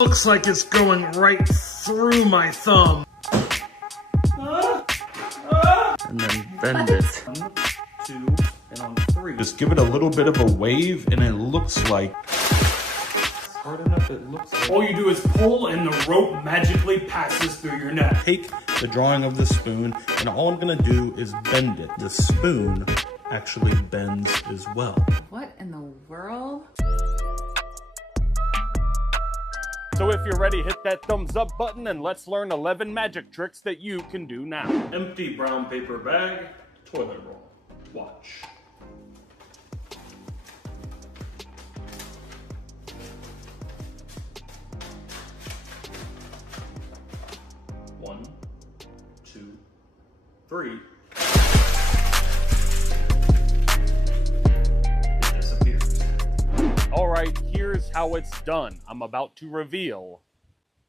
Looks like it's going right through my thumb. And then bend it. 1, 2, and on 3. Just give it a little bit of a wave and it looks like... hard enough, it looks like... All you do is pull and the rope magically passes through your neck. Take the drawing of the spoon and all I'm gonna do is bend it. The spoon actually bends as well. What in the world? So if you're ready, hit that thumbs up button and let's learn 11 magic tricks that you can do now. Empty brown paper bag, toilet roll. Watch. One, 2, 3. It disappears. All right, here's how it's done. I'm about to reveal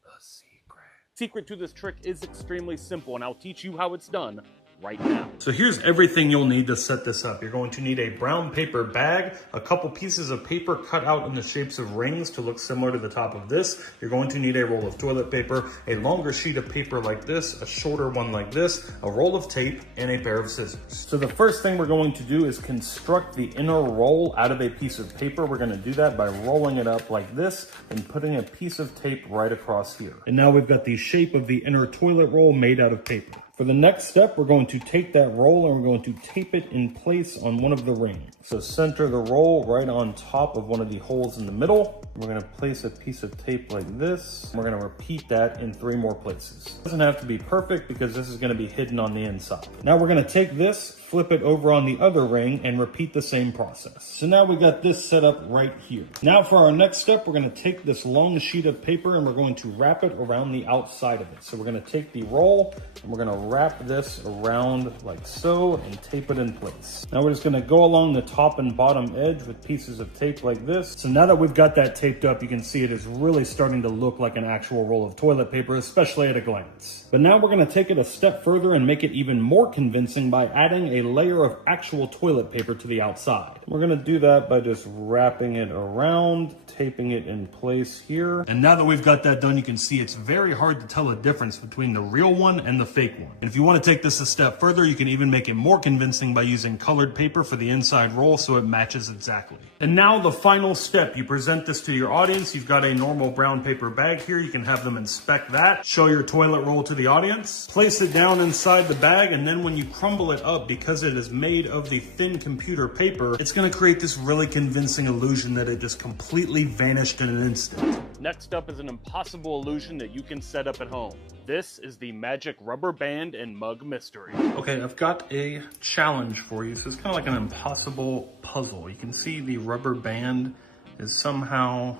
the secret. Secret to this trick is extremely simple, and I'll teach you how it's done right now. So here's everything you'll need to set this up. You're going to need a brown paper bag, a couple pieces of paper cut out in the shapes of rings to look similar to the top of this. You're going to need a roll of toilet paper, a longer sheet of paper like this, a shorter one like this, a roll of tape, and a pair of scissors. So the first thing we're going to do is construct the inner roll out of a piece of paper. We're going to do that by rolling it up like this and putting a piece of tape right across here. And now we've got the shape of the inner toilet roll made out of paper. For the next step, we're going to take that roll and we're going to tape it in place on one of the rings. So center the roll right on top of one of the holes in the middle. We're going to place a piece of tape like this. We're going to repeat that in 3 more places. It doesn't have to be perfect because this is going to be hidden on the inside. Now we're going to take this, flip it over on the other ring, and repeat the same process. So now we got this set up right here. Now for our next step, we're going to take this long sheet of paper and we're going to wrap it around the outside of it. So we're going to take the roll and we're going to wrap this around like so and tape it in place. Now we're just going to go along the top and bottom edge with pieces of tape like this. So now that we've got that taped up, you can see it is really starting to look like an actual roll of toilet paper, especially at a glance. But now we're going to take it a step further and make it even more convincing by adding a layer of actual toilet paper to the outside. We're going to do that by just wrapping it around, taping it in place here. And now that we've got that done, you can see it's very hard to tell the difference between the real one and the fake one. And if you want to take this a step further, you can even make it more convincing by using colored paper for the inside roll so it matches exactly. And now the final step, you present this to your audience. You've got a normal brown paper bag here. You can have them inspect that, show your toilet roll to the audience, place it down inside the bag, and then when you crumble it up, because it is made of the thin computer paper, it's going to create this really convincing illusion that it just completely vanished in an instant. Next up is an impossible illusion that you can set up at home. This is the magic rubber band and mug mystery. Okay, I've got a challenge for you. So it's kind of like an impossible puzzle. You can see the rubber band is somehow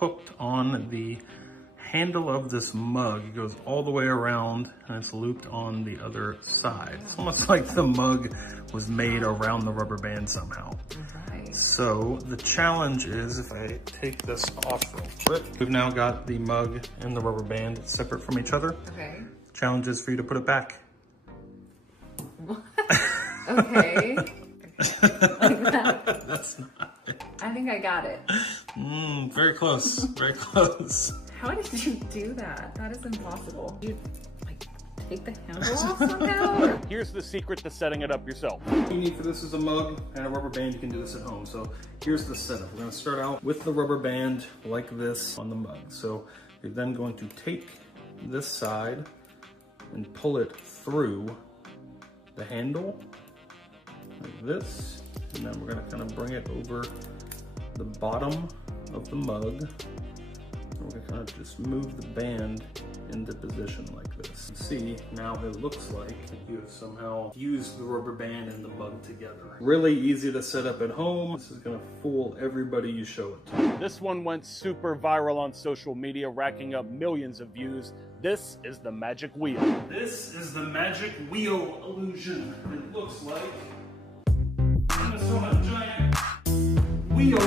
hooked on the handle of this mug. It goes all the way around and it's looped on the other side. It's almost like the mug was made around the rubber band somehow. Right. So the challenge is, if I take this off real quick, we've now got the mug and the rubber band separate from each other. Okay. Challenge is for you to put it back. What? Okay. That's not it. I think I got it. Very close, very close. How did you do that? That is impossible. You like take the handle off somehow? Here's the secret to setting it up yourself. What you need for this is a mug and a rubber band. You can do this at home. So here's the setup. We're gonna start out with the rubber band like this on the mug. So you're then going to take this side and pull it through the handle like this. And then we're gonna kind of bring it over the bottom of the mug. And we're gonna kind of just move the band into position like this. See, now it looks like you have somehow fused the rubber band and the mug together. Really easy to set up at home. This is gonna fool everybody you show it to. This one went super viral on social media, racking up millions of views. This is the magic wheel. This is the magic wheel illusion. It looks like I'm just on a giant wheel.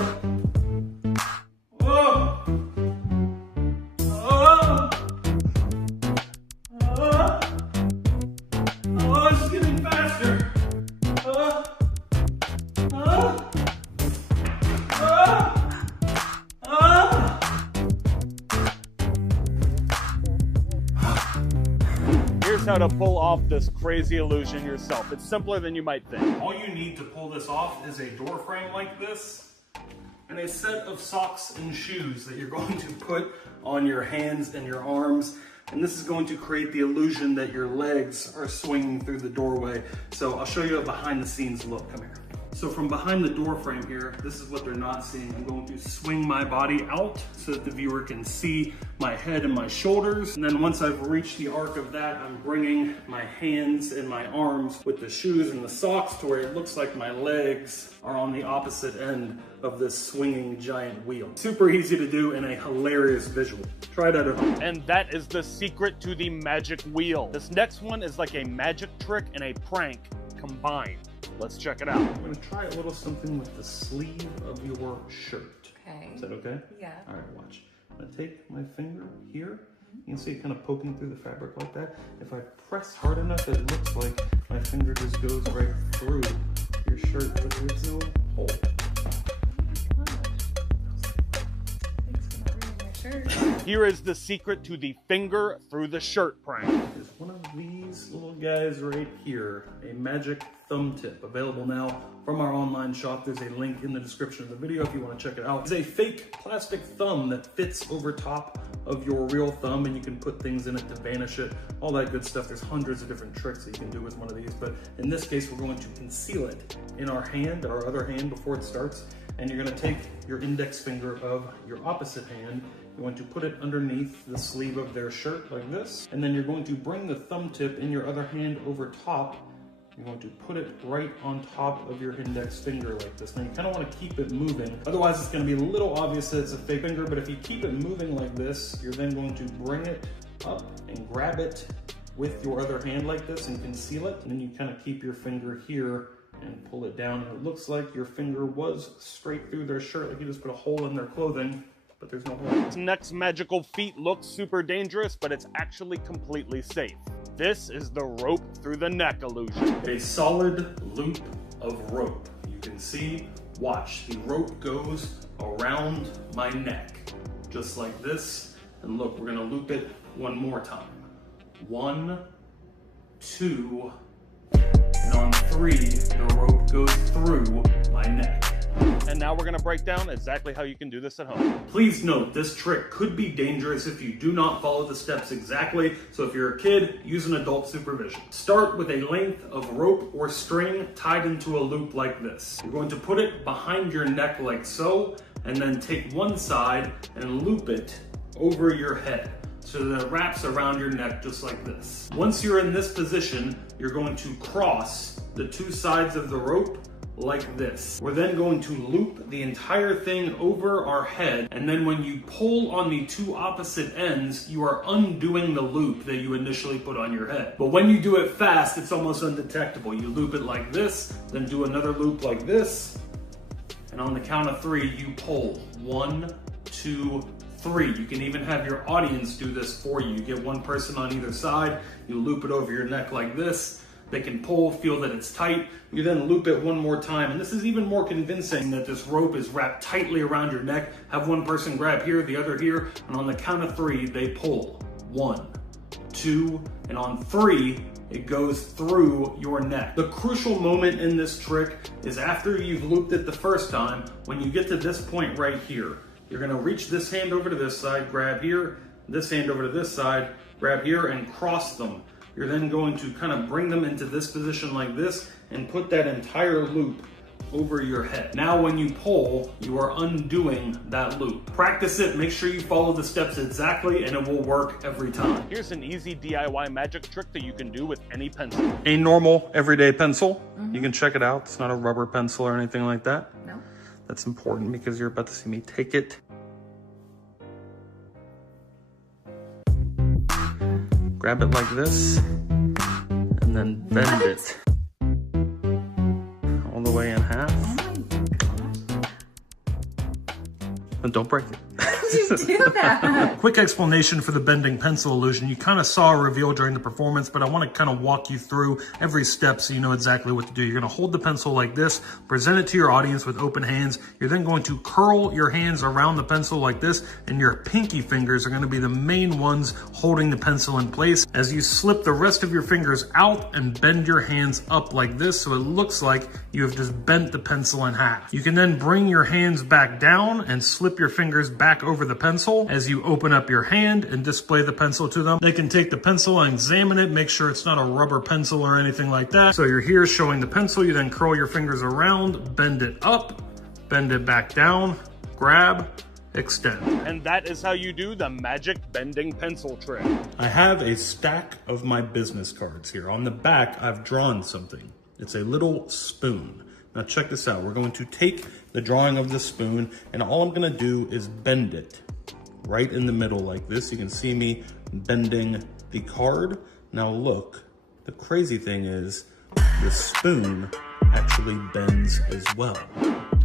Whoa! Oh! Oh! Oh, it's getting faster. Oh! Oh! Oh! Oh! here's how to pull off this crazy illusion yourself. It's simpler than you might think. All you need to pull this off is a door frame like this and a set of socks and shoes that you're going to put on your hands and your arms. And this is going to create the illusion that your legs are swinging through the doorway. So I'll show you a behind the scenes look. Come here. So from behind the door frame here, this is what they're not seeing. I'm going to swing my body out so that the viewer can see my head and my shoulders. And then once I've reached the arc of that, I'm bringing my hands and my arms with the shoes and the socks to where it looks like my legs are on the opposite end of this swinging giant wheel. Super easy to do and a hilarious visual. Try it out at home. And that is the secret to the magic wheel. This next one is like a magic trick and a prank combined. Let's check it out. I'm gonna try a little something with the sleeve of your shirt. Okay. Is that okay? Yeah. All right, watch. I'm gonna take my finger here. You can see it kind of poking through the fabric like that. If I press hard enough, it looks like my finger just goes right through your shirt, but there's no hole. Here is the secret to the finger through the shirt prank. There's one of these little guys right here, a magic thumb tip, available now from our online shop. There's a link in the description of the video if you want to check it out. It's a fake plastic thumb that fits over top of your real thumb, and you can put things in it to vanish it, all that good stuff. There's hundreds of different tricks that you can do with one of these, but in this case, we're going to conceal it in our hand, our other hand, before it starts. And you're going to take your index finger of your opposite hand, you're going to put it underneath the sleeve of their shirt like this, and then you're going to bring the thumb tip in your other hand over top. You're going to put it right on top of your index finger like this. Now you kind of want to keep it moving, otherwise it's going to be a little obvious that it's a fake finger, but if you keep it moving like this, you're then going to bring it up and grab it with your other hand like this and conceal it, and then you kind of keep your finger here and pull it down, and it looks like your finger was straight through their shirt, like you just put a hole in their clothing, but there's no hole. This next magical feat looks super dangerous, but it's actually completely safe. This is the rope through the neck illusion. A solid loop of rope. You can see, watch, the rope goes around my neck, just like this. And look, we're gonna loop it one more time. 1, 2, and on 3, the rope goes through my neck. And now we're gonna break down exactly how you can do this at home. Please note, this trick could be dangerous if you do not follow the steps exactly, so if you're a kid, use an adult supervision. Start with a length of rope or string tied into a loop like this. You're going to put it behind your neck like so, and then take one side and loop it over your head, so that it wraps around your neck just like this. Once you're in this position, you're going to cross the two sides of the rope like this. We're then going to loop the entire thing over our head, and then when you pull on the two opposite ends, you are undoing the loop that you initially put on your head. But when you do it fast, it's almost undetectable. You loop it like this, then do another loop like this, and on the count of 3, you pull. 1, 2, 3. You can even have your audience do this for you. You get one person on either side, you loop it over your neck like this. They can pull, feel that it's tight. You then loop it one more time. And this is even more convincing that this rope is wrapped tightly around your neck. Have one person grab here, the other here, and on the count of 3, they pull. 1, 2, and on 3, it goes through your neck. The crucial moment in this trick is after you've looped it the first time, when you get to this point right here. You're gonna reach this hand over to this side, grab here, this hand over to this side, grab here, and cross them. You're then going to kind of bring them into this position like this and put that entire loop over your head. Now when you pull, you are undoing that loop. Practice it, make sure you follow the steps exactly, and it will work every time. Here's an easy DIY magic trick that you can do with any pencil. A normal everyday pencil. You can check it out. It's not a rubber pencil or anything like that. No. That's important because you're about to see me take it. Grab it like this, and then bend it all the way in half. Oh my gosh. And don't break it. you do that? Quick explanation for the bending pencil illusion. You kind of saw a reveal during the performance, but I want to kind of walk you through every step so you know exactly what to do. You're going to hold the pencil like this, present it to your audience with open hands. You're then going to curl your hands around the pencil like this, and your pinky fingers are going to be the main ones holding the pencil in place as you slip the rest of your fingers out and bend your hands up like this so it looks like you have just bent the pencil in half. You can then bring your hands back down and slip your fingers back over the pencil as you open up your hand and display the pencil to them. They can take the pencil and examine it, make sure it's not a rubber pencil or anything like that. So you're here showing the pencil, you then curl your fingers around, bend it up, bend it back down, grab, extend. And that is how you do the magic bending pencil trick. I have a stack of my business cards here. On the back, I've drawn something. It's a little spoon. Now check this out. We're going to take the drawing of the spoon, and all I'm gonna do is bend it right in the middle like this. You can see me bending the card. Now look, the crazy thing is the spoon actually bends as well.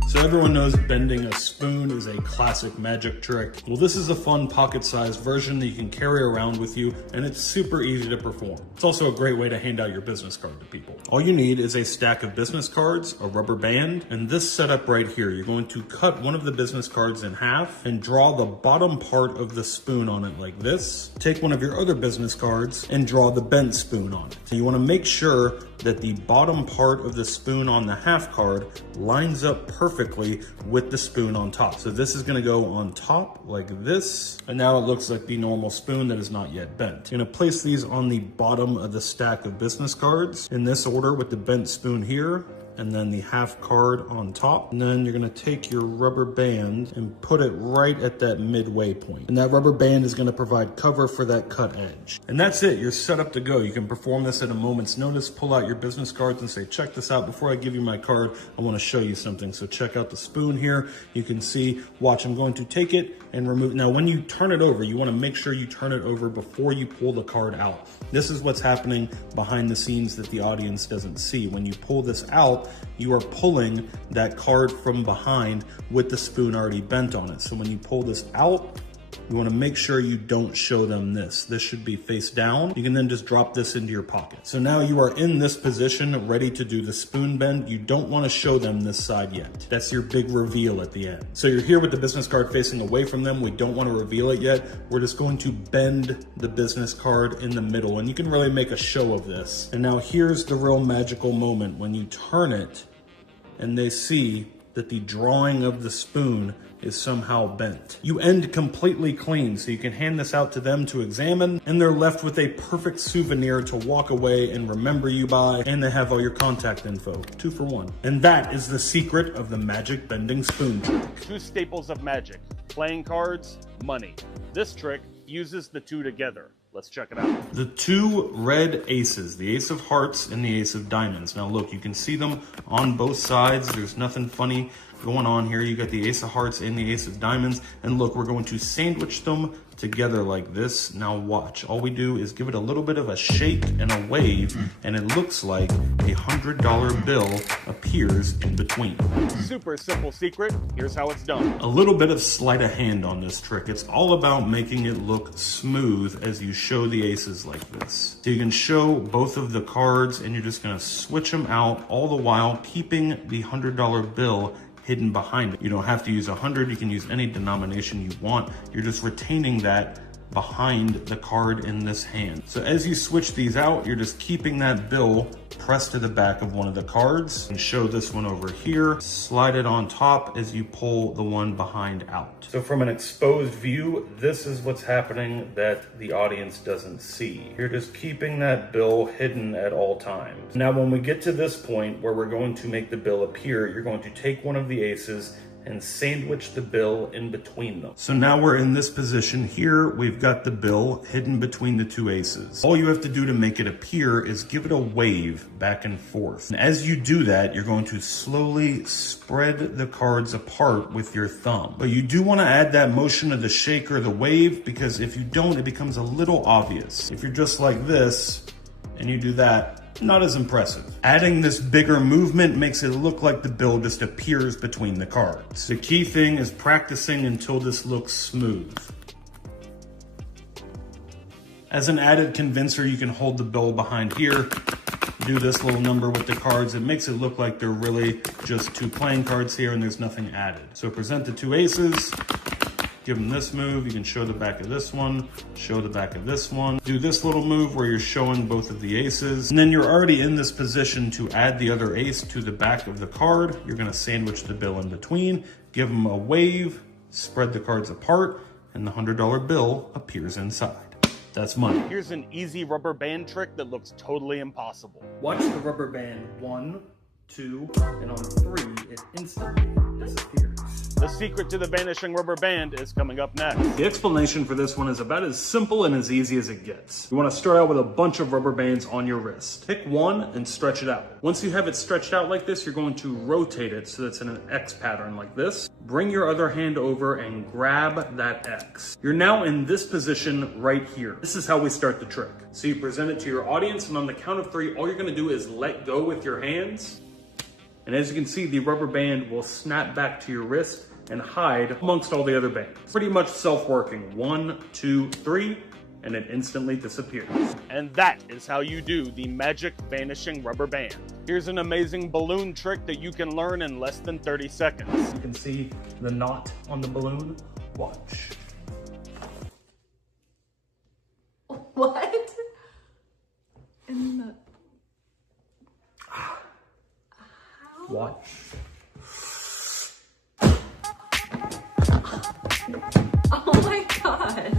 So everyone knows bending a spoon is a classic magic trick. Well, this is a fun pocket-sized version that you can carry around with you, and it's super easy to perform. It's also a great way to hand out your business card to people. All you need is a stack of business cards, a rubber band, and this setup right here. You're going to cut one of the business cards in half and draw the bottom part of the spoon on it like this. Take one of your other business cards and draw the bent spoon on it. So you want to make sure that the bottom part of the spoon on the half card lines up perfectly with the spoon on top. So this is gonna go on top like this, and now it looks like the normal spoon that is not yet bent. You're gonna place these on the bottom of the stack of business cards in this order with the bent spoon here, and then the half card on top. And then you're gonna take your rubber band and put it right at that midway point. And that rubber band is gonna provide cover for that cut edge. And that's it, you're set up to go. You can perform this at a moment's notice, pull out your business cards and say, check this out, before I give you my card, I wanna show you something. So check out the spoon here. You can see, watch, I'm going to take it and remove. Now when you turn it over, you wanna make sure you turn it over before you pull the card out. This is what's happening behind the scenes that the audience doesn't see. When you pull this out, you are pulling that card from behind with the spoon already bent on it. So when you pull this out, you want to make sure you don't show them this. This should be face down. You can then just drop this into your pocket. So now you are in this position, ready to do the spoon bend. You don't want to show them this side yet. That's your big reveal at the end. So you're here with the business card facing away from them. We don't want to reveal it yet. We're just going to bend the business card in the middle, and you can really make a show of this. And now here's the real magical moment when you turn it and they see that the drawing of the spoon is somehow bent. You end completely clean, so you can hand this out to them to examine, and they're left with a perfect souvenir to walk away and remember you by, and they have all your contact info. 2 for 1. And that is the secret of the magic bending spoon trick. 2 staples of magic: playing cards, money. This trick fuses the two together. Let's check it out. The 2 red aces, the ace of hearts and the ace of diamonds. Now look, you can see them on both sides. There's nothing funny going on here. You got the ace of hearts and the ace of diamonds. And look, we're going to sandwich them together like this. Now watch, all we do is give it a little bit of a shake and a wave, and it looks like a $100 bill appears in between. Super simple secret. Here's how it's done. A little bit of sleight of hand on this trick. It's all about making it look smooth as you show the aces like this. So you can show both of the cards, and you're just gonna switch them out, all the while keeping the $100 bill hidden behind it. You don't have to use 100, you can use any denomination you want. You're just retaining that behind the card in this hand. So as you switch these out, you're just keeping that bill pressed to the back of one of the cards, and show this one over here, slide it on top as you pull the one behind out. So from an exposed view, this is what's happening that the audience doesn't see. You're just keeping that bill hidden at all times. Now when we get to this point where we're going to make the bill appear, you're going to take one of the aces and sandwich the bill in between them. So now we're in this position here. We've got the bill hidden between the 2 aces. All you have to do to make it appear is give it a wave back and forth. And as you do that, you're going to slowly spread the cards apart with your thumb. But you do want to add that motion of the shake or the wave, because if you don't, it becomes a little obvious. If you're just like this and you do that, not as impressive. Adding this bigger movement makes it look like the bill just appears between the cards. The key thing is practicing until this looks smooth. As an added convincer, you can hold the bill behind here, do this little number with the cards. It makes it look like they're really just two playing cards here and there's nothing added. So present the two aces, give them this move. You can show the back of this one, show the back of this one. Do this little move where you're showing both of the aces. And then you're already in this position to add the other ace to the back of the card. You're gonna sandwich the bill in between, give them a wave, spread the cards apart, and the $100 bill appears inside. That's money. Here's an easy rubber band trick that looks totally impossible. Watch the rubber band 1, 2, and on 3, it instantly disappears. The secret to the vanishing rubber band is coming up next. The explanation for this one is about as simple and as easy as it gets. You want to start out with a bunch of rubber bands on your wrist. Pick one and stretch it out. Once you have it stretched out like this, you're going to rotate it so it's in an X pattern like this. Bring your other hand over and grab that X. You're now in this position right here. This is how we start the trick. So you present it to your audience, and on the count of 3, all you're going to do is let go with your hands. And as you can see, the rubber band will snap back to your wrist and hide amongst all the other bands. Pretty much self-working. 1, 2, 3, and it instantly disappears. And that is how you do the magic vanishing rubber band. Here's an amazing balloon trick that you can learn in less than 30 seconds. You can see the knot on the balloon. Watch. What? In the... Watch. Oh my gosh.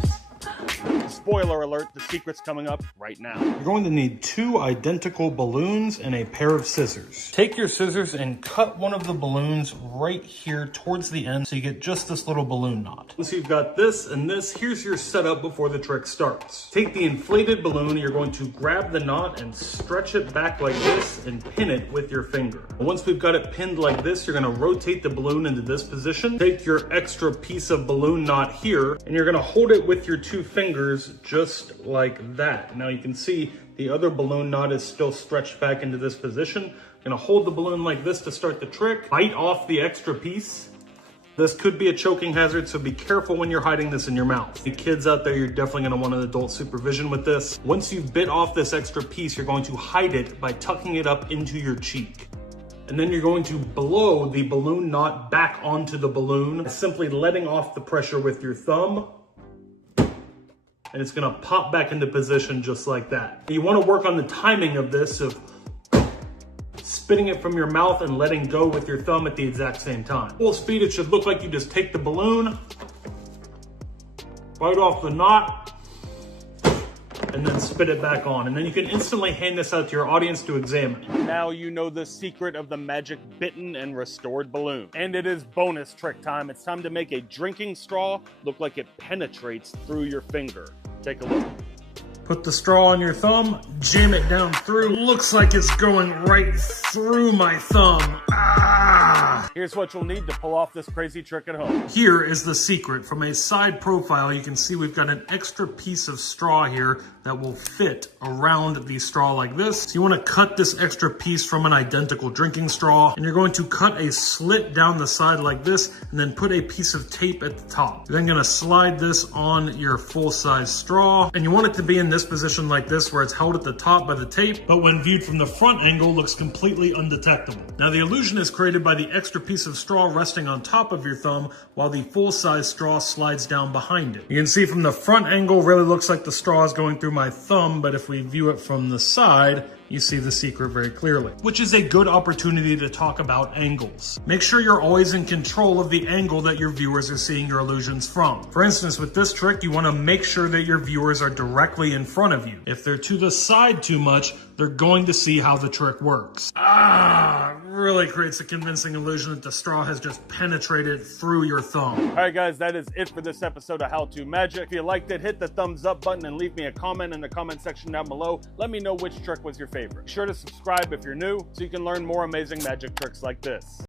Spoiler alert, the secret's coming up right now. You're going to need 2 identical balloons and a pair of scissors. Take your scissors and cut one of the balloons right here towards the end so you get just this little balloon knot. Once you've got this and this, here's your setup before the trick starts. Take the inflated balloon, you're going to grab the knot and stretch it back like this and pin it with your finger. Once we've got it pinned like this, you're going to rotate the balloon into this position. Take your extra piece of balloon knot here and you're going to hold it with your 2 fingers just like that. Now you can see the other balloon knot is still stretched back into this position. Gonna hold the balloon like this to start the trick. Bite off the extra piece. This could be a choking hazard, so be careful when you're hiding this in your mouth. The kids out there, you're definitely gonna want an adult supervision with this. Once you've bit off this extra piece, you're going to hide it by tucking it up into your cheek. And then you're going to blow the balloon knot back onto the balloon, simply letting off the pressure with your thumb. And it's gonna pop back into position just like that. You wanna work on the timing of this, of spitting it from your mouth and letting go with your thumb at the exact same time. Full speed, it should look like you just take the balloon, bite off the knot, and then spit it back on. And then you can instantly hand this out to your audience to examine. Now you know the secret of the magic bitten and restored balloon. And it is bonus trick time. It's time to make a drinking straw look like it penetrates through your finger. Take a look. Put the straw on your thumb, jam it down through. Looks like it's going right through my thumb. Ah! Here's what you'll need to pull off this crazy trick at home. Here is the secret. From a side profile, you can see we've got an extra piece of straw here that will fit around the straw like this. So you want to cut this extra piece from an identical drinking straw, and you're going to cut a slit down the side like this, and then put a piece of tape at the top. You're then going to slide this on your full-size straw, and you want it to be in this position like this, where it's held at the top by the tape, but when viewed from the front angle, looks completely undetectable. Now the illusion is created by the extra piece of straw resting on top of your thumb, while the full-size straw slides down behind it. You can see from the front angle, really looks like the straw is going through my thumb, but if we view it from the side, you see the secret very clearly, which is a good opportunity to talk about angles. Make sure you're always in control of the angle that your viewers are seeing your illusions from. For instance, with this trick, you want to make sure that your viewers are directly in front of you. If they're to the side too much, they're going to see how the trick works. Really creates a convincing illusion that the straw has just penetrated through your thumb. All right, guys, that is it for this episode of How To Magic. If you liked it, hit the thumbs up button and leave me a comment in the comment section down below. Let me know which trick was your favorite. Be sure to subscribe if you're new so you can learn more amazing magic tricks like this.